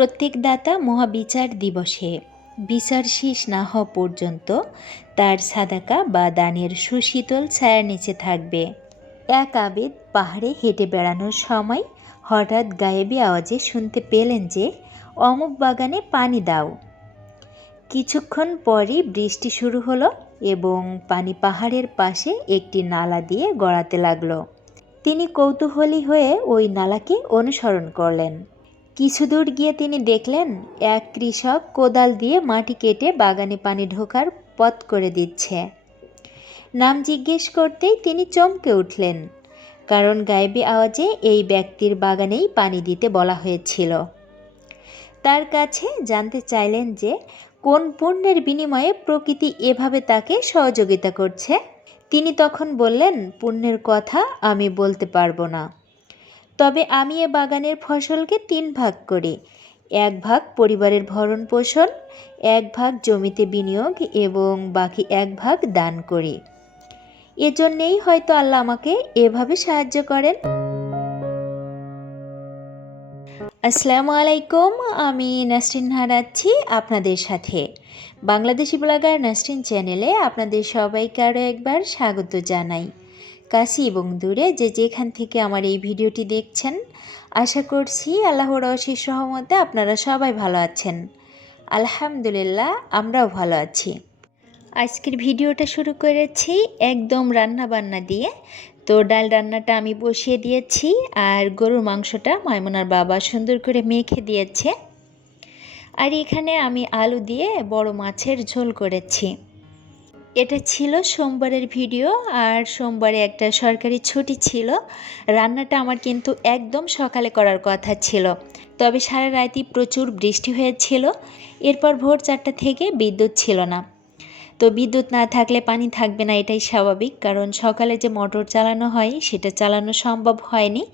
প্রত্যেক দাতা মহাবিচার দিবসে। বিচার শেষ না হওয়া পর্যন্ত তার সাদাকা বা দানের সুশীতল ছায়ার নিচে থাকবে। এক আবেদ পাহাড়ে হেঁটে বেড়ানোর সময় হঠাৎ গায়েবি আওয়াজে শুনতে পেলেন যে, অমুক বাগানে পানি দাও। কিছুক্ষণ পরই বৃষ্টি শুরু হলো এবং পানি পাহাড়ের পাশে একটি নালা দিয়ে গড়াতে লাগল। তিনি কৌতূহলী হয়ে ওই নালাকে অনুসরণ করলেন। কিছু দূর গিয়ে তিনি দেখলেন, এক কৃষক কোদাল দিয়ে মাটি কেটে বাগানে পানি ঢোকার পথ করে দিচ্ছে। নাম জিজ্ঞেস করতেই তিনি চমকে উঠলেন, কারণ গায়েবী আওয়াজে এই ব্যক্তির বাগানেই পানি দিতে বলা হয়েছিল। তার কাছে জানতে চাইলেন যে, কোন পুণ্যের বিনিময়ে প্রকৃতি এভাবে তাকে সহযোগিতা করছে? তিনি তখন বললেন, পুণ্যের কথা আমি বলতে পারব না। তবে আমি এ বাগানের ফসলকে তিন ভাগ করি। এক ভাগ পরিবারের ভরণ পোষণ, এক ভাগ জমিতে বিনিয়োগ এবং বাকি এক ভাগ দান করি। এজন্যেই হয়তো আল্লাহ আমাকে এভাবে সাহায্য করেন। আসসালামু আলাইকুম, আমি নাসরিন হারাচ্ছি আপনাদের সাথে। বাংলাদেশি ব্লগার নাসরিন চ্যানেলে আপনাদের সবাইকে আরও একবার স্বাগত জানাই। কাছে এবং দূরে যে যেখান থেকে আমার এই ভিডিওটি দেখছেন। আশা করছি আল্লাহর অশেষ সহমতে আপনারা সবাই ভালো আছেন। আলহামদুলিল্লাহ, আমরাও ভালো আছি। আজকের ভিডিওটা শুরু করেছি একদম রান্না বান্না দিয়ে। তো ডাল রান্নাটা আমি বসিয়ে দিয়েছি আর গরুর মাংসটা মাইমনার বাবা সুন্দর করে মেখে দিয়েছে। আর এখানে আমি আলু দিয়ে বড় মাছের ঝোল করেছি। এটা ছিল সোমবারের ভিডিও আর সোমবারে একটা সরকারি ছুটি ছিল। রান্নাটা আমার কিন্তু একদম সকালে করার কথা ছিল। তবে সারা রাতই প্রচুর বৃষ্টি হয়েছিল। এরপর ভোর চারটা থেকে বিদ্যুৎ ছিল না। তো বিদ্যুৎ না থাকলে পানি থাকবে না, এটাই স্বাভাবিক। কারণ সকালে যে মোটর চালানো হয়, সেটা চালানো সম্ভব হয়নি।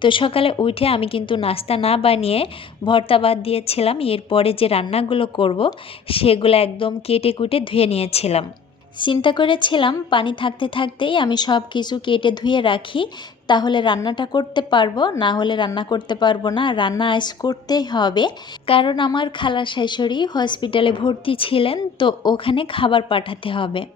তো সকালে উঠে আমি কিন্তু নাস্তা না বানিয়ে ভর্তা বাদ দিয়েছিলাম। এরপরে যে রান্নাগুলো করব, সেগুলো একদম কেটে কুটে ধুয়ে নিয়েছিলাম। চিন্তা করেছিলাম, পানি থাকতে থাকতেই আমি সব কিছু কেটে ধুয়ে রাখি, তাহলে রান্নাটা করতে পারব, না হলে রান্না করতে পারব না, রান্না আজ করতেই হবে। কারণ আমার খালা শাশুড়ি হসপিটালে ভর্তি ছিলেন, তো ওখানে খাবার পাঠাতে হবে।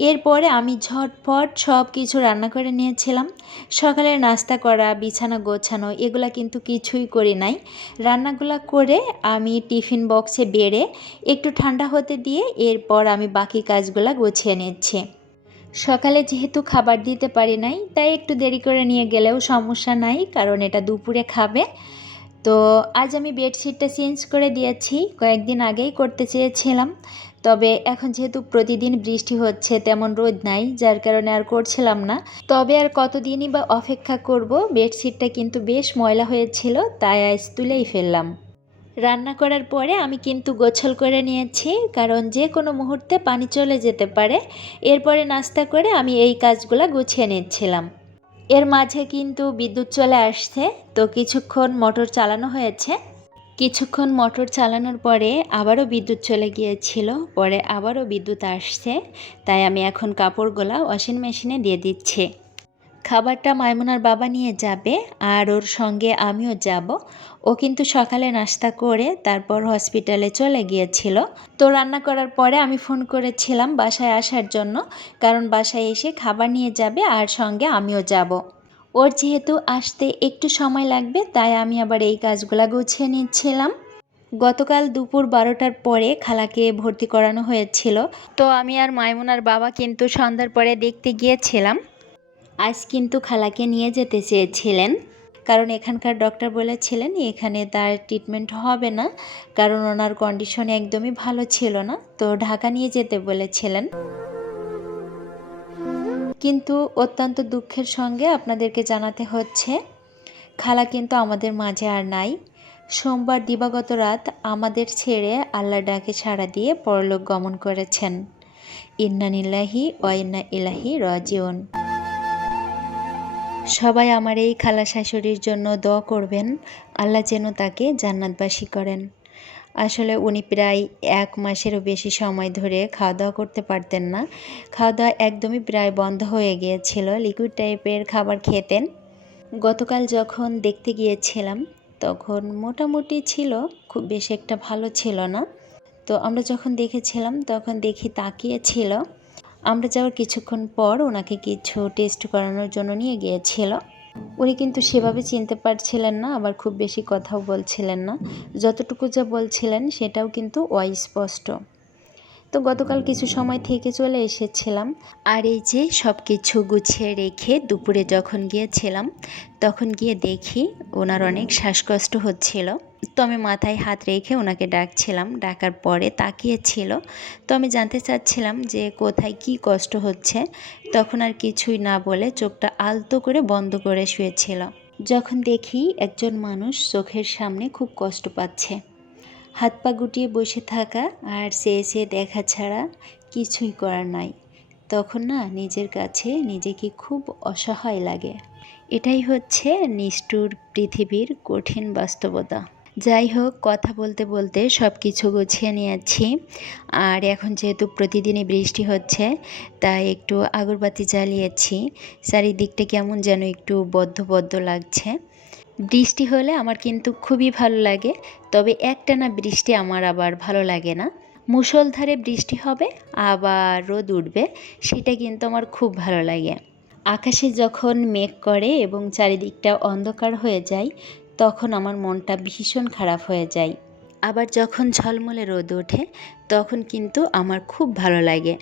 এরপরে আমি ঝটফট সব কিছু রান্না করে নিয়েছিলাম। সকালে নাস্তা করা, বিছানা গোছানো, এগুলা কিন্তু কিছুই করি নাই। রান্নাগুলা করে আমি টিফিন বক্সে বেড়ে একটু ঠান্ডা হতে দিয়ে এরপর আমি বাকি কাজগুলা গুছিয়ে নিচ্ছি। সকালে যেহেতু খাবার দিতে পারি নাই, তাই একটু দেরি করে নিয়ে গেলেও সমস্যা নাই, কারণ এটা দুপুরে খাবে। তো আজ আমি বেডশিটটা চেঞ্জ করে দিয়েছি। কয়েকদিন আগেই করতে চেয়েছিলাম। তবে এখন যেহেতু প্রতিদিন বৃষ্টি হচ্ছে, তেমন রোদ নাই, যার কারণে আর করছিলাম না। তবে আর কতদিনই বা অপেক্ষা করব, বেডশিটটা কিন্তু বেশ ময়লা হয়েছিল, তাই আজ তুলেই ফেললাম। রান্না করার পরে আমি কিন্তু গোছল করে নিয়েছি, কারণ যে কোনো মুহূর্তে পানি চলে যেতে পারে। এরপরে নাস্তা করে আমি এই কাজগুলো গুছিয়ে নিচ্ছিলাম। এর মাঝে কিন্তু বিদ্যুৎ চলে আসছে, তো কিছুক্ষণ মোটর চালানো হয়েছে। কিছুক্ষণ মোটর চালানোর পরে আবারও বিদ্যুৎ চলে গিয়েছিল, পরে আবারও বিদ্যুৎ আসছে, তাই আমি এখন কাপড়গুলা ওয়াশিং মেশিনে দিয়ে দিচ্ছি। খাবারটা মাইমুনার বাবা নিয়ে যাবে, আর ওর সঙ্গে আমিও যাব। ও কিন্তু সকালে নাস্তা করে তারপর হসপিটালে চলে গিয়েছিল। তো রান্না করার পরে আমি ফোন করেছিলাম বাসায় আসার জন্য, কারণ বাসায় এসে খাবার নিয়ে যাবে আর সঙ্গে আমিও যাব। ওর যেহেতু আসতে একটু সময় লাগবে, তাই আমি আবার এই কাজগুলো গুছিয়ে নিচ্ছিলাম। গতকাল দুপুর বারোটার পরে খালাকে ভর্তি করানো হয়েছিল। তো আমি আর মাইমুনার বাবা কিন্তু সন্ধ্যার পরে দেখতে গিয়েছিলাম। আজ কিন্তু খালাকে নিয়ে যেতে চেয়েছিলেন। কারণ এখানকার ডক্টর বলেছিলেন, এখানে তার ট্রিটমেন্ট হবে না। কারণ ওনার কন্ডিশন একদমই ভালো ছিল না। তো ঢাকা নিয়ে যেতে বলেছিলেন। কিন্তু অত্যন্ত দুঃখের সঙ্গে আপনাদেরকে জানাতে হচ্ছে, খালা কিন্তু আমাদের মাঝে আর নাই। সোমবার দিবাগত রাত আমাদের ছেড়ে আল্লাহ ডাকে ছাড়া দিয়ে পরলোক গমন করেছেন। ইন্নানিল্লাহি ওয়াইন্না ইলাহি রাজিউন। সবাই আমার এই খালা শাশুড়ির জন্য দোয়া করবেন, আল্লাহ যেন তাকে জান্নাতবাসী করেন। আসলে উনি প্রায় এক মাসেরও বেশি সময় ধরে খাওয়া দাওয়া করতে পারতেন না। খাওয়া দাওয়া একদমই প্রায় বন্ধ হয়ে গিয়েছিল। লিকুইড টাইপের খাবার খেতেন। গতকাল যখন দেখতে গিয়েছিলাম, তখন মোটামুটি ছিল, খুব বেশি একটা ভালো ছিল না। তো আমরা যখন দেখেছিলাম, তখন দেখি তাকিয়েছিল আমরা যাওয়ার কিছুক্ষণ পর ওনাকে কিছু টেস্ট করানোর জন্য নিয়ে গিয়েছিল। উনি কিন্তু সেভাবে চিনতে পারছিলেন না, আবার খুব বেশি কথাও বলছিলেন না। যতটুকু যা বলছিলেন, সেটাও কিন্তু অস্পষ্ট। তো গতকাল কিছু সময় থেকে চলে এসেছিলাম। আর এই যে সব কিছু গুছিয়ে রেখে দুপুরে যখন গিয়েছিলাম, তখন গিয়ে দেখি ওনার অনেক শ্বাসকষ্ট হচ্ছিল। তো আমি মাথায় হাত রেখে ওনাকে ডাকছিলাম। ডাকার পরে তাকিয়েছিল। তো আমি জানতে চাচ্ছিলাম যে কোথায় কি কষ্ট হচ্ছে। তখন আর কিছুই না বলে চোখটা আলতো করে বন্ধ করে শুয়েছিল। যখন দেখি একজন মানুষ চোখের সামনে খুব কষ্ট পাচ্ছে। হাত পা গুটিয়ে বসে থাকা আর চেয়ে চেয়ে দেখা ছাড়া কিছুই করার নাই। তখন না নিজের কাছে নিজেকে খুব অসহায় লাগে। এটাই হচ্ছে নিষ্ঠুর পৃথিবীর কঠিন বাস্তবতা। যাই হোক, কথা বলতে বলতে সব কিছু গুছিয়ে নিয়েছি। আর এখন যেহেতু প্রতিদিনই বৃষ্টি হচ্ছে, তাই একটু আগরবাতি জ্বালিয়েছি। চারিদিকটা কেমন যেন একটু বদ্ধ বদ্ধ লাগছে। বৃষ্টি হলে আমার কিন্তু খুবই ভালো লাগে, তবে একটানা বৃষ্টি আমার আবার ভালো লাগে না। মুষলধারে বৃষ্টি হবে, আবার রোদ উঠবে, সেটা কিন্তু আমার খুব ভালো লাগে। আকাশে যখন মেঘ করে এবং চারিদিকটা অন্ধকার হয়ে যায়, তখন আমার মনটা ভীষণ খারাপ হয়ে যায়। আবার যখন ঝলমলে রোদ ওঠে, তখন কিন্তু আমার খুব ভালো লাগে।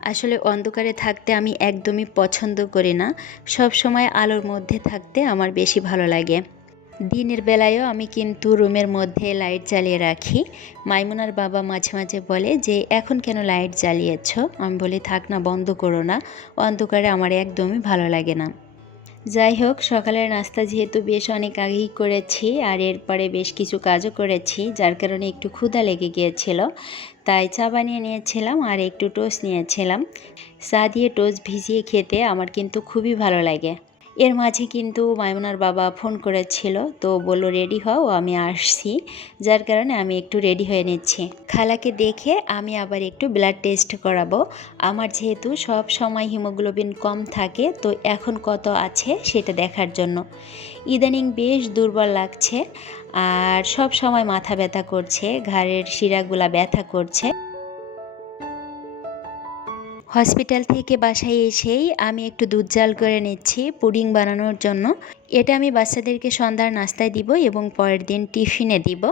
আসলে অন্ধকারে থাকতে আমি একদমই পছন্দ করি না সব সময় আলোর মধ্যে থাকতে আমার বেশি ভালো লাগে। দিনের বেলায়ও আমি কিন্তু রুমের মধ্যে লাইট জ্বালিয়ে রাখি। মাইমুনার বাবা মাঝে মাঝে বলে যে, এখন কেন লাইট জ্বালিয়েছ? আমি বলি, থাক না, বন্ধ করো না। অন্ধকারে আমার একদমই ভালো লাগে না। যাই হোক, সকালের নাস্তা যেহেতু বেশ অনেক আগেই করেছি, আর এরপরে বেশ কিছু কাজও করেছি, যার কারণে একটু ক্ষুধা লেগে গিয়েছিল। তাই চা বানিয়ে নিয়েছিলাম আর একটু টোস্ট নিয়েছিলাম। চা দিয়ে টোস্ট ভিজিয়ে খেতে আমার কিন্তু খুবই ভালো লাগে। এর মাঝে কিন্তু মাইমুনার বাবা ফোন করেছিল, তো বলল, রেডি হও, আমি আসছি। যার কারণে আমি একটু রেডি হয়ে নিচ্ছি। খালাকে দেখে আমি আবার একটু ব্লাড টেস্ট করাবো। আমার যেহেতু সব সময় হিমোগ্লোবিন কম থাকে, তো এখন কত আছে সেটা দেখার জন্য। ইদানিং বেশ দুর্বল লাগছে, আর সব সময় মাথা ব্যথা করছে, ঘাড়ের শিরাগুলা ব্যথা করছে। হসপিটাল থেকে বাসায় এসেই আমি একটু দুধ জাল করে নিচ্ছি পুডিং বানানোর জন্য। এটা আমি বাচ্চাদেরকে সন্ধ্যার নাস্তায় দিব এবং পরের দিন টিফিনে দিব।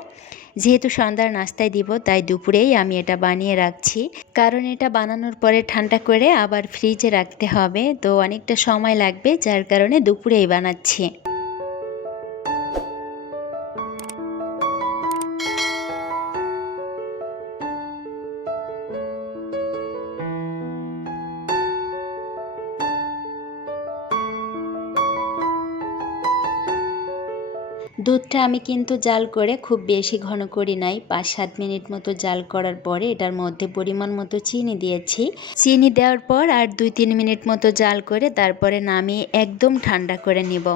যেহেতু সন্ধ্যার নাস্তায় দিব, তাই দুপুরেই আমি এটা বানিয়ে রাখছি। কারণ এটা বানানোর পরে ঠান্ডা করে আবার ফ্রিজে রাখতে হবে, তো অনেকটা সময় লাগবে, যার কারণে দুপুরেই বানাচ্ছি। দুধটা আমি কিন্তু জাল করে খুব বেশি ঘন করি নাই। পাঁচ সাত মিনিট মতো জাল করার পরে এটার মধ্যে পরিমাণ মতো চিনি দিয়েছি। চিনি দেওয়ার পর আর দুই তিন মিনিট মতো জাল করে তারপরে নামিয়ে একদম ঠান্ডা করে নিব।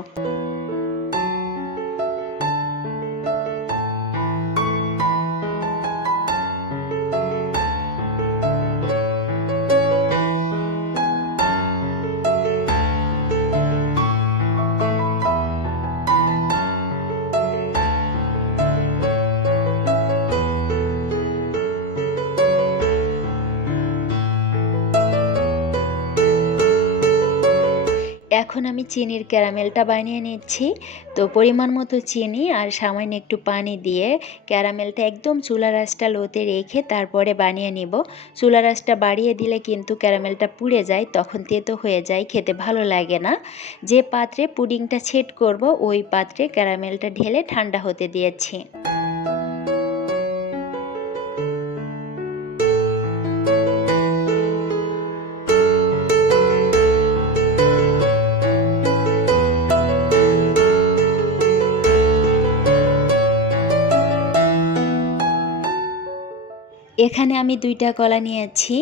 এখন আমি চিনির ক্যারামেলটা বানিয়ে নিচ্ছি। তো পরিমাণ মতো চিনি আর সামান্য একটু পানি দিয়ে ক্যারামেলটা একদম চুলা রাসটা লোতে রেখে তারপরে বানিয়ে নিব। চুলা রাসটা বাড়িয়ে দিলে কিন্তু ক্যারামেলটা পুড়ে যায়, তখন তেতো হয়ে যায়, খেতে ভালো লাগে না। যে পাত্রে পুডিংটা ছেট করব, ওই পাত্রে ক্যারামেলটা ঢেলে ঠান্ডা হতে দিয়েছি। এখানে আমি দুইটা কলা নিয়েছি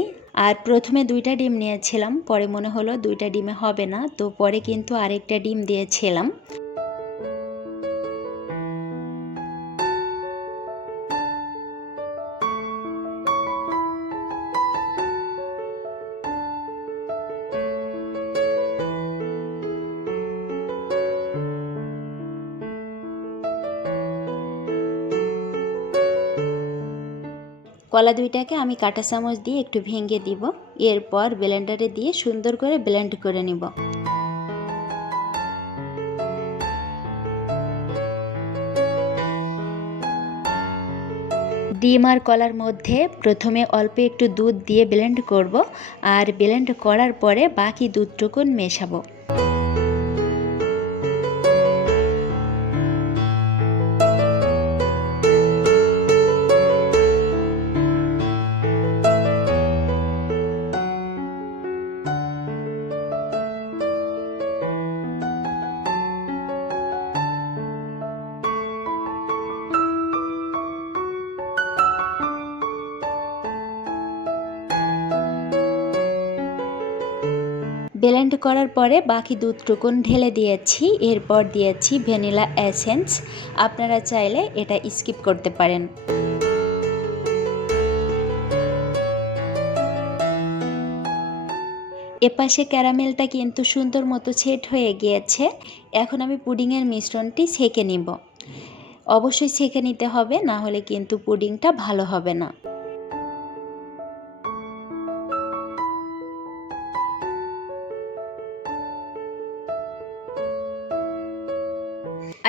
আর প্রথমে দুইটা ডিম নিয়েছিলাম, পরে মনে হলো দুইটা ডিমে হবে না, তো পরে কিন্তু আরেকটা ডিম দিয়েছিলাম। কলা দুইটাকে আমি কাঁটা চামচ দিয়ে একটু ভেঙে দিব। এরপর ব্লেন্ডারে দিয়ে সুন্দর করে ব্লেন্ড করে নিব। ডিম আর কলার মধ্যে প্রথমে অল্প একটু দুধ দিয়ে ব্লেন্ড করব। আর ব্লেন্ড করার পরে বাকি দুধটুকুন মেশাবো। ব্লেন্ড করার পরে বাকি দুধটুকুন ঢেলে দিয়েছি। এরপর দিয়েছি ভ্যানিলা এসেন্স। আপনারা চাইলে এটা স্কিপ করতে পারেন। এপাশে ক্যারামেলটা কিন্তু সুন্দর মতো সেট হয়ে গিয়েছে। এখন আমি পুডিংয়ের মিশ্রণটি ছেঁকে নিব। অবশ্যই ছেঁকে নিতে হবে, না হলে কিন্তু পুডিংটা ভালো হবে না।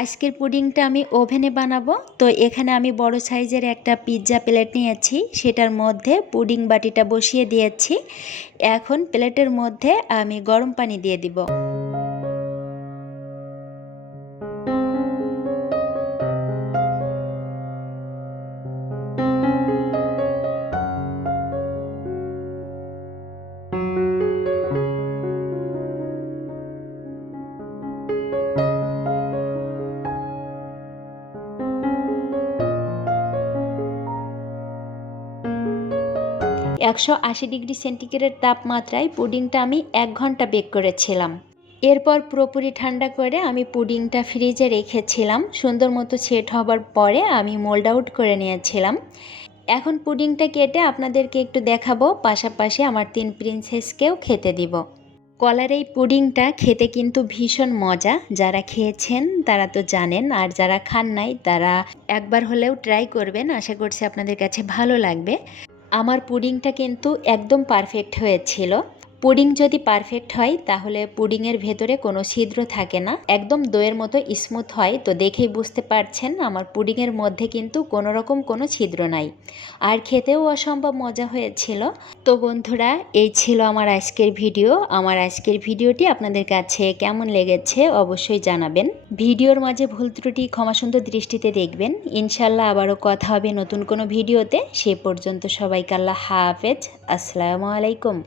আজকের পুডিংটা আমি ওভেনে বানাবো। তো এখানে আমি বড় সাইজের একটা পিৎজা প্লেট নিয়েছি। সেটার মধ্যে পুডিং বাটিটা বসিয়ে দিয়েছি। এখন প্লেটের মধ্যে আমি গরম পানি দিয়ে দিব। একশো আশি ডিগ্রি সেন্টিগ্রেড তাপমাত্রায় পুডিংটা আমি এক ঘণ্টা বেক করেছিলাম। এরপর পুরোপুরি ঠান্ডা করে আমি পুডিংটা ফ্রিজে রেখেছিলাম। সুন্দর মতো সেট হবার পরে আমি মোল্ড আউট করে নিয়েছিলাম। এখন পুডিংটা কেটে আপনাদেরকে একটু দেখাবো, পাশাপাশি আমার তিন প্রিন্সেসকেও খেতে দিব। কলার এই পুডিংটা খেতে কিন্তু ভীষণ মজা। যারা খেয়েছেন তারা তো জানেন, আর যারা খান নাই তারা একবার হলেও ট্রাই করবেন। আশা করছি আপনাদের কাছে ভালো লাগবে। আমার পুডিংটা কিন্তু একদম পারফেক্ট হয়েছিল। পুডিং যদি পারফেক্ট হয়, তাহলে পুডিংয়ের ভেতরে কোনো ছিদ্র থাকে না। একদম দইয়ের মতো স্মুথ হয়। তো দেখেই বুঝতে পারছেন, আমার পুডিংয়ের মধ্যে কিন্তু কোনো রকম কোনো ছিদ্র নাই। আর খেতেও অসম্ভব মজা হয়েছিল। তো বন্ধুরা, এই ছিল আমার আজকের ভিডিও। আমার আজকের ভিডিওটি আপনাদের কাছে কেমন লেগেছে অবশ্যই জানাবেন। ভিডিওর মাঝে ভুল ত্রুটি, ক্ষমাসুন্দর দৃষ্টিতে দেখবেন। ইনশাল্লাহ আবারও কথা হবে নতুন কোনো ভিডিওতে। সে পর্যন্ত সবাইকে আল্লাহ হাফেজ। আসসালামু আলাইকুম